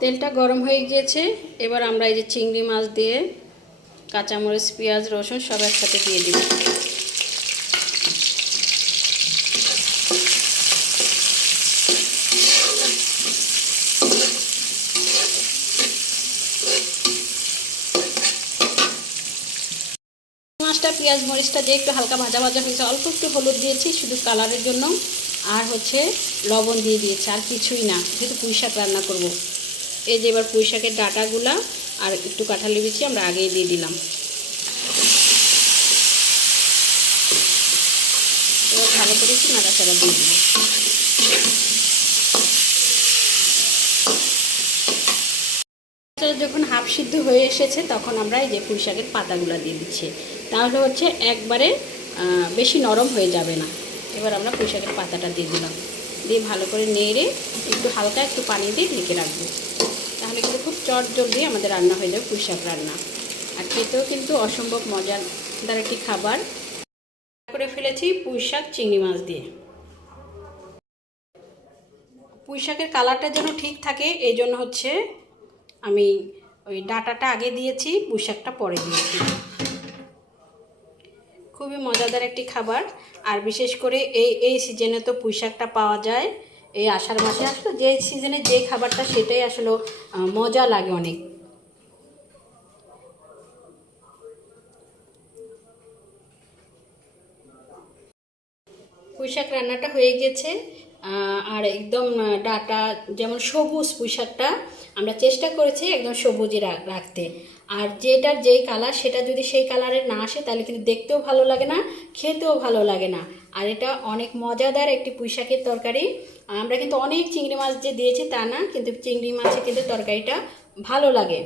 তেলটা গরম হয়ে গিয়েছে। এবার আমরা এই যে চিংড়ি মাছ দিয়ে কাঁচামরিচ, পেঁয়াজ, রসুন সব একসাথে দিয়ে দিব। মাছটা পেঁয়াজ মরিচটা দিয়ে একটু হালকা ভাজা ভাজা হয়েছে, অল্প একটু হলুদ দিয়েছি শুধু কালারের জন্য, আর হচ্ছে লবণ দিয়ে দিয়েছি, আর কিছুই না, যেহেতু পুঁই শাক রান্না করব। এই যে এবার পুঁই শাকের ডাঁটাগুলা আর একটু কাঁঠালি বিচি আমরা আগেই দিয়ে দিলাম। এবার ভালো করে একটু নাড়াচাড়া দিয়ে দিব। যখন হাফ সিদ্ধ হয়ে এসেছে তখন আমরা এই যে পুঁই শাকের পাতাগুলো দিয়ে দিচ্ছি, তাহলে হচ্ছে একবারে বেশি নরম হয়ে যাবে না। এবার আমরা পুঁই শাকের পাতাটা দিয়ে দিলাম, দিয়ে ভালো করে নেড়ে একটু হালকা একটু পানি দিয়ে ঢেকে রাখবো। তাহলে কিন্তু খুব চটজলদি আমাদের রান্না হয়ে যাবে পুঁই শাক রান্না। আর খেতেও কিন্তু অসম্ভব মজাদার একটি খাবার করে ফেলেছি পুঁই শাক চিংড়ি মাছ দিয়ে। পুঁই শাকের কালারটা যেন ঠিক থাকে এই জন্য হচ্ছে আমি ওই ডাঁটাটা আগে দিয়েছি, পুঁই শাকটা পরে দিয়েছি। খুবই মজাদার একটি খাবার। আর বিশেষ করে এই সিজনে তো পুঁই শাকটা পাওয়া যায়, এই আষাঢ় মাসে আসলে যে সিজনে যে খাবারটা সেটাই আসলে মজা লাগে অনেক। পুঁই শাক রান্নাটা হয়ে গেছে। আর একদম ডাটা যেমন সবুজ পুঁই শাকটা আমরা চেষ্টা করেছি একদম সবুজই রাখতে। আর যেটার যেই কালার সেটা যদি সেই কালারের না আসে তাহলে কিন্তু দেখতেও ভালো লাগে না, খেতেও ভালো লাগে না। আর এটা অনেক মজাদার একটি পুঁই শাকের তরকারি। আমরা কিন্তু অনেক চিংড়ি মাছ যে দিয়েছি তা না, কিন্তু চিংড়ি মাছে কিন্তু তরকারিটা ভালো লাগে।